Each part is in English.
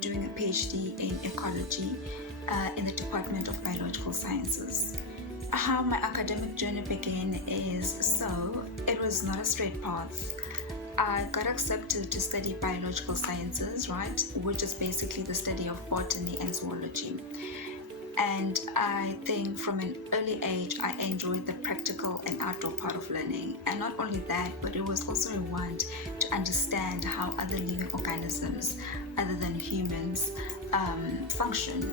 doing a PhD in ecology in the Department of Biological Sciences. How my academic journey began is it was not a straight path. I got accepted to study biological sciences, right, which is basically the study of botany and zoology. And I think from an early age, I enjoyed the practical and outdoor part of learning. And not only that, but it was also a want to understand how other living organisms, other than humans, function,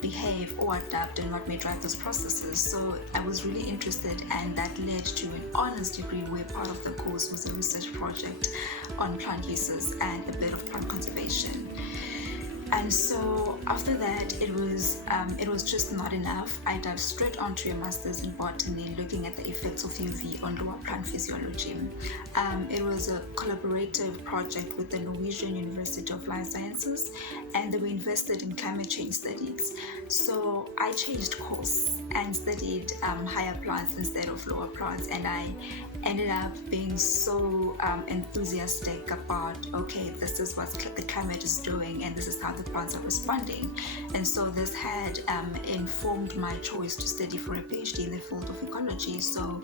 behave, or adapt, and what may drive those processes. So I was really interested, and that led to an honors degree where part of the course was a research project on plant uses and a bit of plant conservation. And so after that, it was just not enough. I dived straight onto a master's in botany, looking at the effects of UV on lower plant physiology. It was a collaborative project with the Norwegian University of Life Sciences, and they were invested in climate change studies. So I changed course and studied higher plants instead of lower plants, and I ended up being so enthusiastic about, okay, this is what the climate is doing, and this is how the plants are responding. And so this had informed my choice to study for a PhD in the field of ecology. So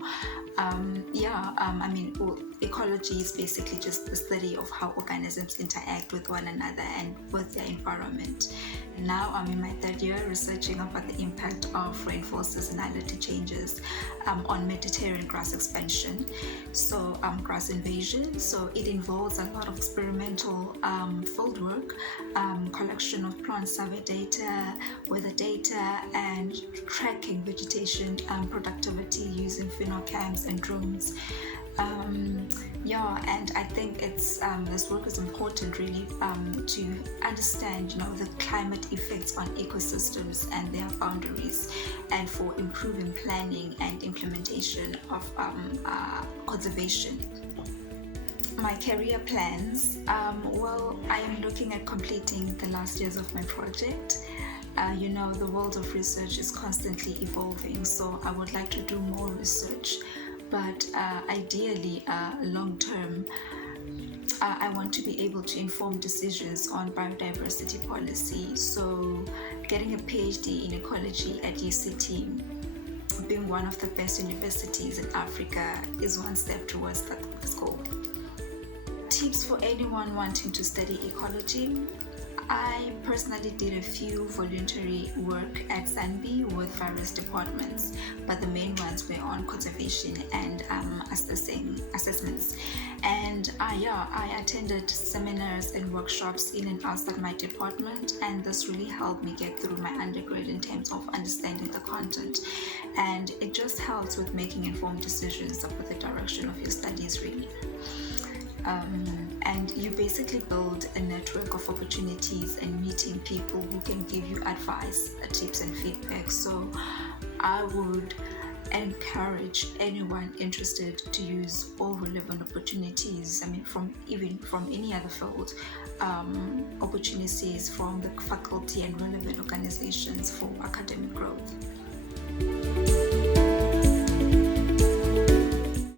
ecology is basically just the study of how organisms interact with one another and with their environment. And now I'm in my third year researching about the impact of rainfall seasonality changes on Mediterranean grass expansion. So grass invasion. So it involves a lot of experimental field work, collection of plant survey data, weather data, and tracking vegetation productivity using phenocams and drones. And I think this work is important really to understand, the climate effects on ecosystems and their boundaries, and for improving planning and implementation of conservation. My career plans, I am looking at completing the last years of my project. The world of research is constantly evolving, so I would like to do more research. But ideally, long term, I want to be able to inform decisions on biodiversity policy. So getting a PhD in ecology at UCT, being one of the best universities in Africa, is one step towards that goal. Tips for anyone wanting to study ecology. I personally did a few voluntary work at Sanbi with various departments, but the main ones were on conservation and assessments. And I attended seminars and workshops in and outside my department, and this really helped me get through my undergrad in terms of understanding the content. And it just helps with making informed decisions about the direction of your studies, really. And you basically build a network of opportunities and meeting people who can give you advice, tips, and feedback. So I would encourage anyone interested to use all relevant opportunities. From any other field, opportunities from the faculty and relevant organizations for academic growth.